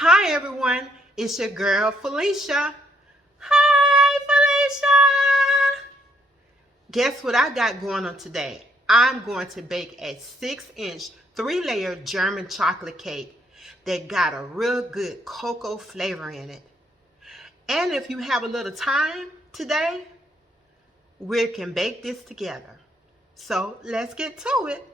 Hi everyone, it's your girl Felicia. Hi Felicia! Guess what I got going on today? I'm going to bake a 6-inch 3-layer German chocolate cake that got a real good cocoa flavor in it. And if you have a little time today, we can bake this together. So let's get to it.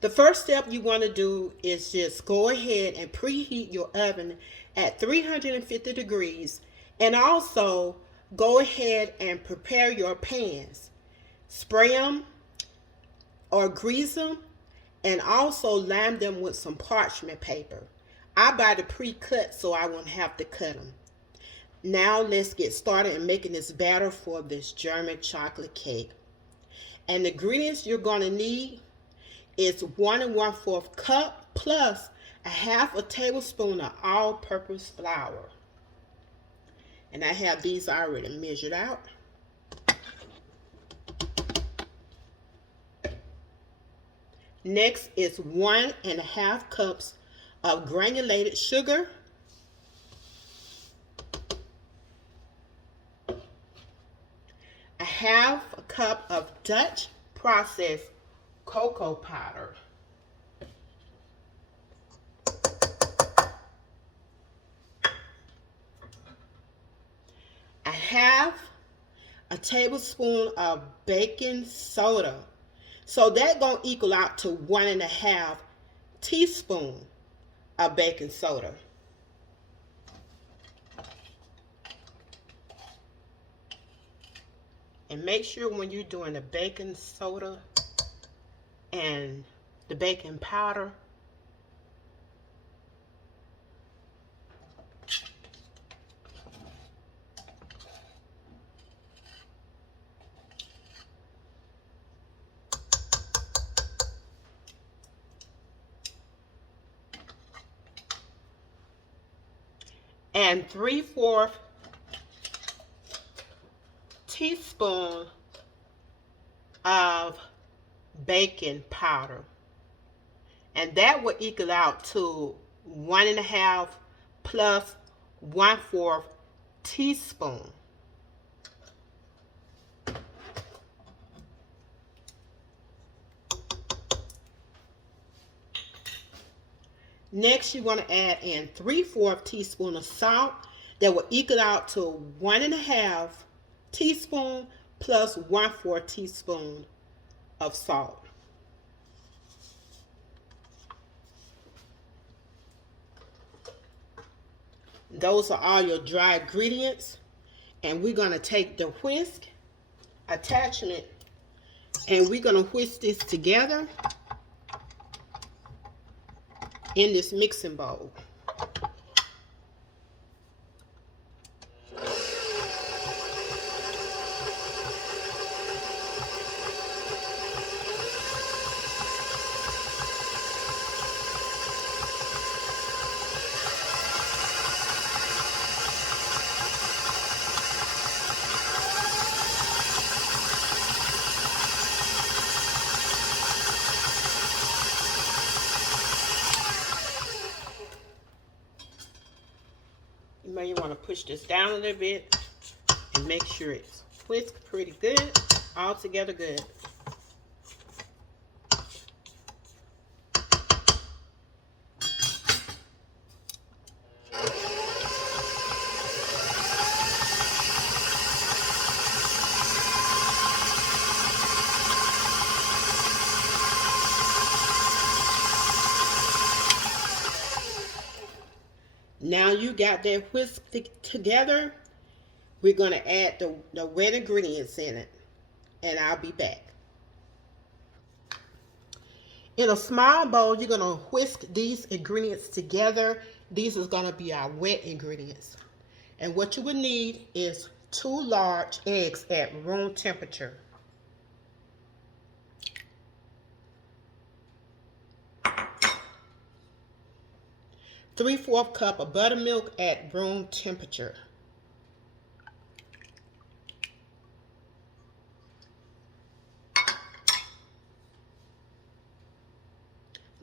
The first step you want to do is just go ahead and preheat your oven at 350 degrees, and also go ahead and prepare your pans. Spray them or grease them, and also line them with some parchment paper. I buy the pre-cut so I won't have to cut them. Now let's get started in making this batter for this German chocolate cake. And the ingredients you're going to need is 1 1/4 cup plus a 1/2 tablespoon of all-purpose flour. And I have these already measured out. Next is 1 1/2 cups of granulated sugar. A 1/2 cup of Dutch processed cocoa powder. A 1/2 tablespoon of baking soda. So that's going to equal out to 1 1/2 teaspoon of baking soda. And make sure when you're doing the baking soda and the baking powder, and 3/4 teaspoon of baking powder, and that will equal out to 1 1/2 plus 1/4 teaspoon. Next, you want to add in 3/4 teaspoon of salt. That will equal out to 1 1/2 teaspoon plus 1/4 teaspoon of salt. Those are all your dry ingredients, and we're going to take the whisk attachment and we're going to whisk this together in this mixing bowl. You may want to push this down a little bit and make sure it's whisked pretty good, all together good. Now you got that whisked together, we're going to add the wet ingredients in it, and I'll be back. In a small bowl, you're going to whisk these ingredients together. These is going to be our wet ingredients. And what you would need is 2 large eggs at room temperature. 3/4 cup of buttermilk at room temperature.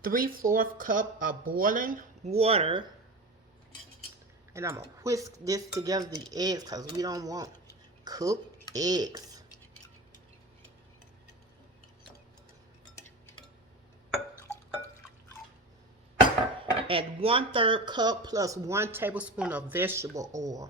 3/4 cup of boiling water. And I'm going to whisk this together, the eggs, because we don't want cooked eggs. Add 1/3 cup plus 1 tablespoon of vegetable oil.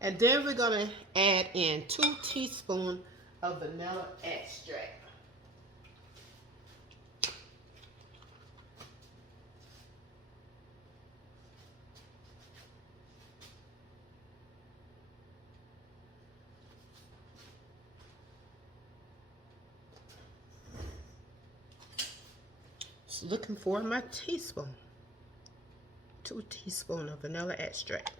And then we're going to add in 2 teaspoons of vanilla extract. Just looking for my teaspoon. 2 teaspoons of vanilla extract.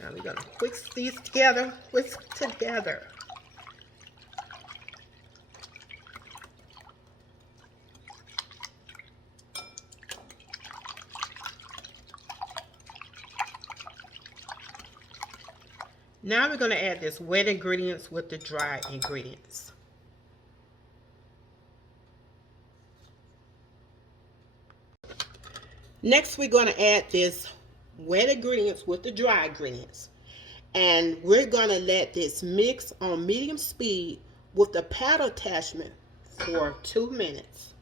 Now we're gonna whisk these together, whisk together. Now we're gonna add this wet ingredients with the dry ingredients. Next, we're gonna add this wet ingredients with the dry ingredients. And we're gonna let this mix on medium speed with the paddle attachment for 2 minutes.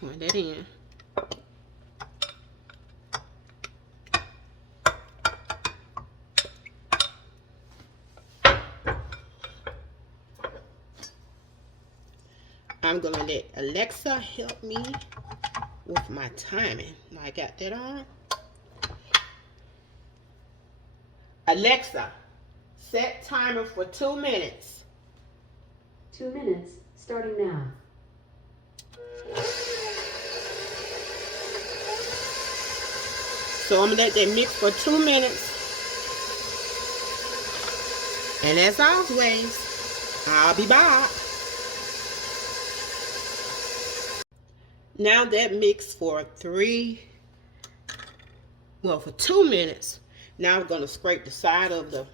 Pour that in. I'm gonna let Alexa help me with my timing. I got that on. Alexa, set timer for 2 minutes. 2 minutes, starting now. So I'm gonna let that mix for 2 minutes. And as always, I'll be back. Now that mixed for 2 minutes. Now I'm gonna scrape the side of the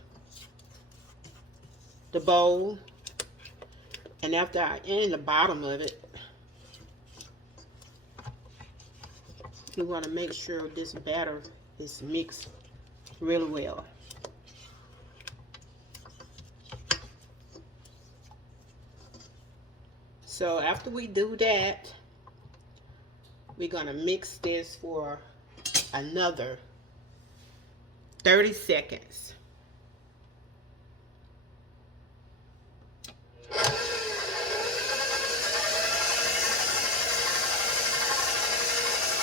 bowl, and after I in the bottom of it, you want to make sure this batter is mixed really well. So after we do that, we're gonna mix this for another 30 seconds.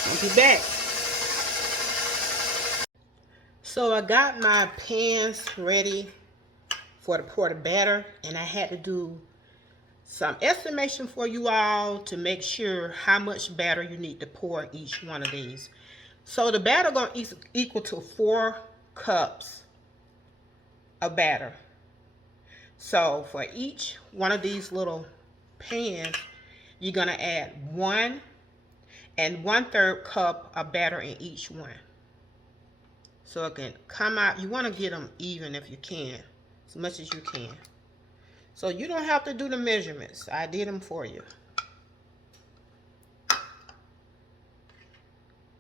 I'll be back. So I got my pans ready for the pour the batter, and I had to do some estimation for you all to make sure how much batter you need to pour in each one of these. So the batter gonna equal to 4 cups of batter. So for each one of these little pans, you're gonna add 1 and 1/3 cup of batter in each one. So it can come out, you wanna get them even if you can, as much as you can. So you don't have to do the measurements. I did them for you.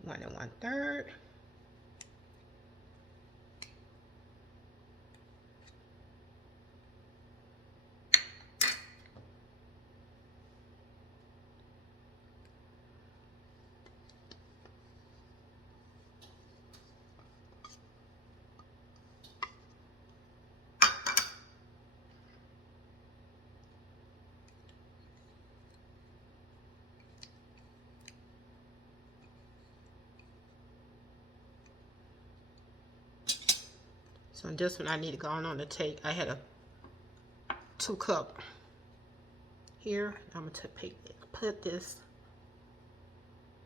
1 and 1/3. So this one I need to go on to take. I had a 2 cup here. I'm going to put this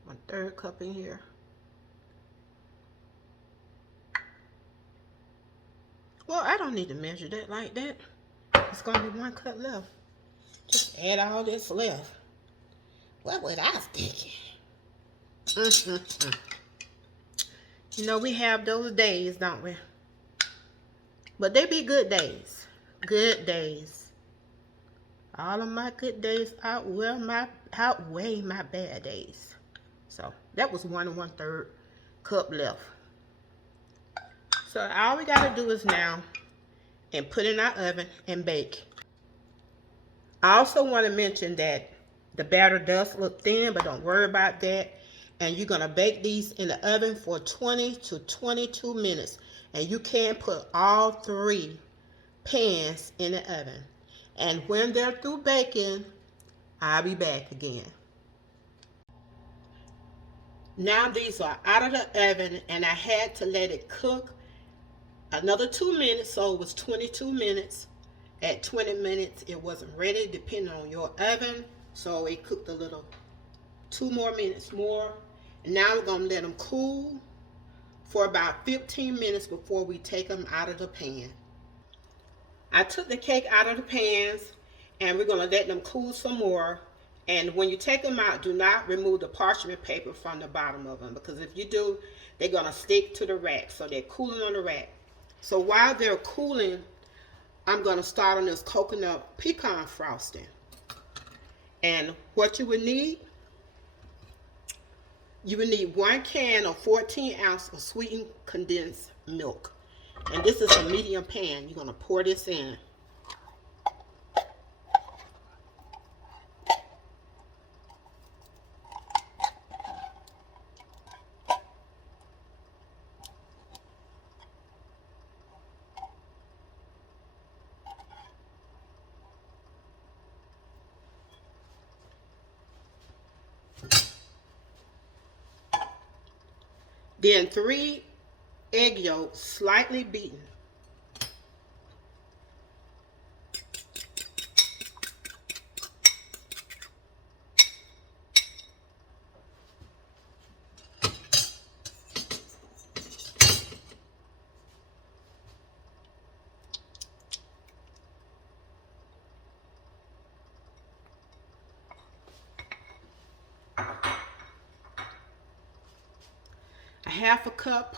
1/3 cup in here. Well, I don't need to measure that like that. It's going to be 1 cup left. Add all this left. What was I thinking? You know, we have those days, don't we? But they be good days. Good days. All of my good days outweigh my bad days. So that was 1 1/3 cup left. So all we gotta do is now and put in our oven and bake. I also want to mention that the batter does look thin, but don't worry about that. And you're gonna bake these in the oven for 20 to 22 minutes. And you can put all 3 pans in the oven. And when they're through baking, I'll be back again. Now these are out of the oven, and I had to let it cook another 2 minutes, so it was 22 minutes. At 20 minutes, it wasn't ready, depending on your oven. So it cooked a little 2 more minutes more. And now we're gonna let them cool for about 15 minutes before we take them out of the pan. I took the cake out of the pans, and we're gonna let them cool some more. And when you take them out, do not remove the parchment paper from the bottom of them, because if you do, they're gonna stick to the rack. So they're cooling on the rack. So while they're cooling, I'm going to start on this coconut pecan frosting. And what you would need 1 can or 14 ounces of sweetened condensed milk. And this is a medium pan. You're going to pour this in. Then 3 egg yolks, slightly beaten. A 1/2 cup,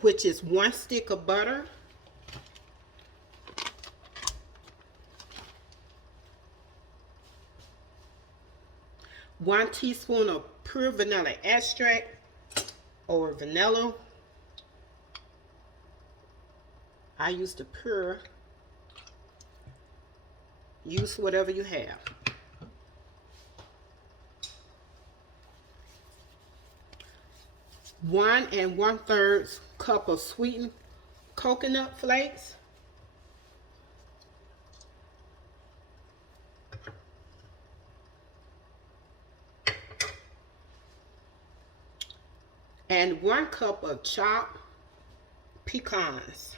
which is 1 stick of butter. 1 teaspoon of pure vanilla extract or vanilla. I use the pure. Use whatever you have. 1 1/3 cup of sweetened coconut flakes. And 1 cup of chopped pecans.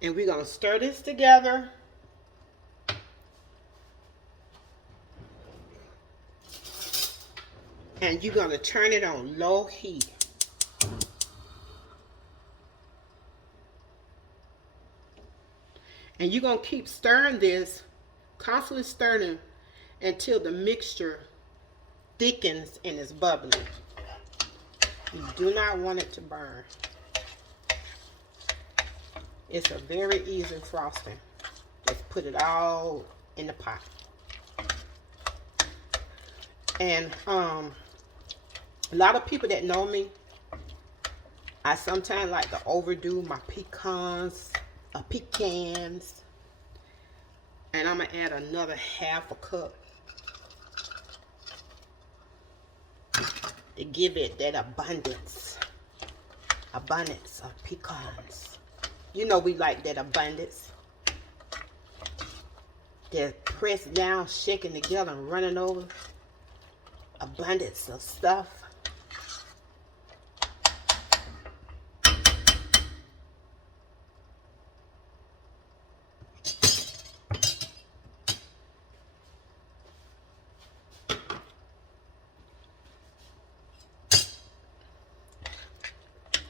And we're going to stir this together. And you're going to turn it on low heat. And you're going to keep stirring this, constantly stirring until the mixture thickens and is bubbly. You do not want it to burn. It's a very easy frosting. Just put it all in the pot. And a lot of people that know me, I sometimes like to overdo my pecans. And I'm going to add another 1/2 cup to give it that abundance of pecans. You know we like that abundance. They're pressed down, shaking together, and running over. Abundance of stuff.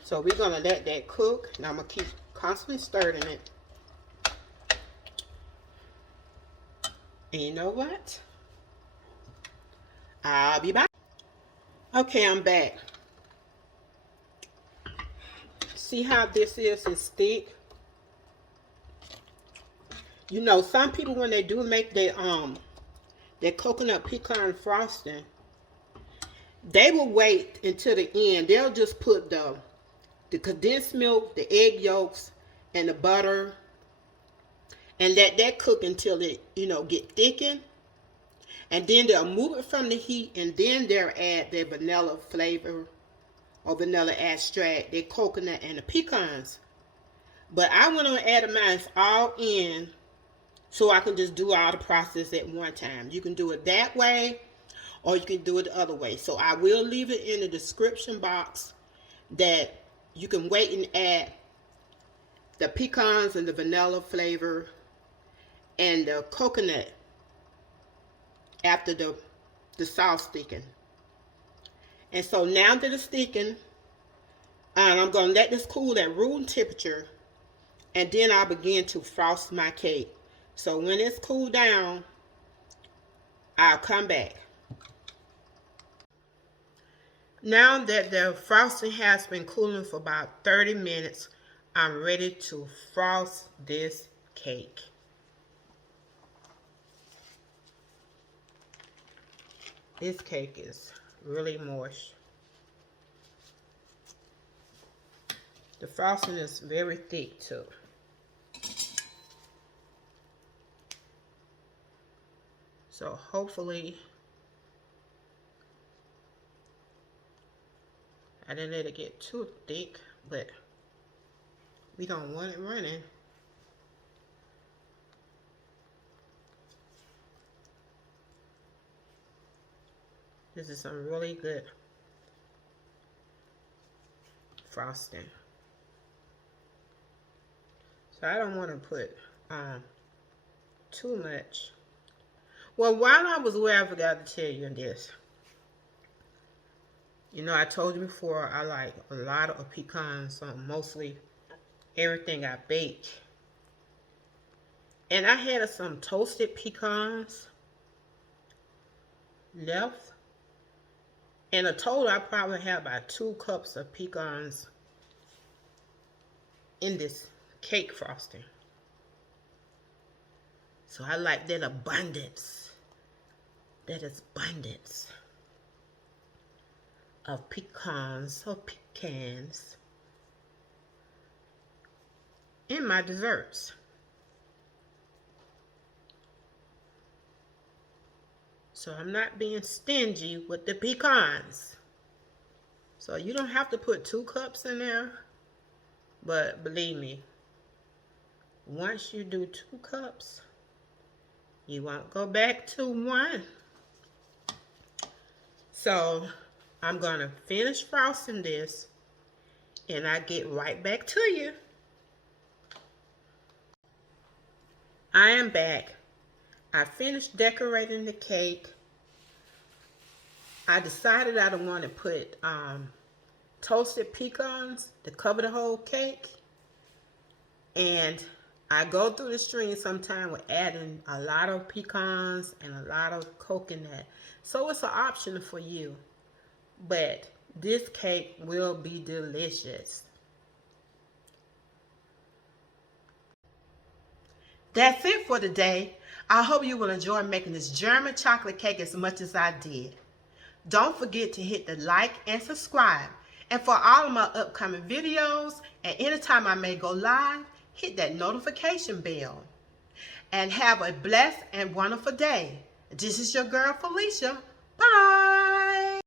So we're going to let that cook. Now I'm going to keep constantly stirring it. And you know what? I'll be back. Okay, I'm back. See how this is thick? You know, some people when they do make their coconut pecan frosting, they will wait until the end. They'll just put the condensed milk, the egg yolks, and the butter, and let that cook until it, get thickened. And then they'll move it from the heat, and then they'll add their vanilla flavor or vanilla extract, their coconut, and the pecans. But I want to add mine all in so I can just do all the process at one time. You can do it that way, or you can do it the other way. So I will leave it in the description box that you can wait and add the pecans and the vanilla flavor and the coconut after the sauce thickened. And so now that it's thickened, I'm going to let this cool at room temperature, and then I'll begin to frost my cake. So when it's cooled down, I'll come back. Now that the frosting has been cooling for about 30 minutes, I'm ready to frost this cake. This cake is really moist. The frosting is very thick too. So hopefully I didn't let it get too thick, but we don't want it running. This is some really good frosting. So I don't want to put too much. Well, while I was away, I forgot to tell you this. You know, I told you before, I like a lot of pecans on mostly everything I bake. And I had some toasted pecans left. And a total, I probably have about 2 cups of pecans in this cake frosting. So I like that abundance. That is abundance of pecans or pecans in my desserts. So I'm not being stingy with the pecans. So you don't have to put 2 cups in there. But believe me, once you do 2 cups, you won't go back to 1. So I'm going to finish frosting this, and I'll get right back to you. I am back. I finished decorating the cake. I decided I don't want to put toasted pecans to cover the whole cake. And I go through the string sometime with adding a lot of pecans and a lot of coconut. So it's an option for you. But this cake will be delicious. That's it for today. I hope you will enjoy making this German chocolate cake as much as I did. Don't forget to hit the like and subscribe. And for all of my upcoming videos and anytime I may go live, hit that notification bell. And have a blessed and wonderful day. This is your girl Felicia. Bye.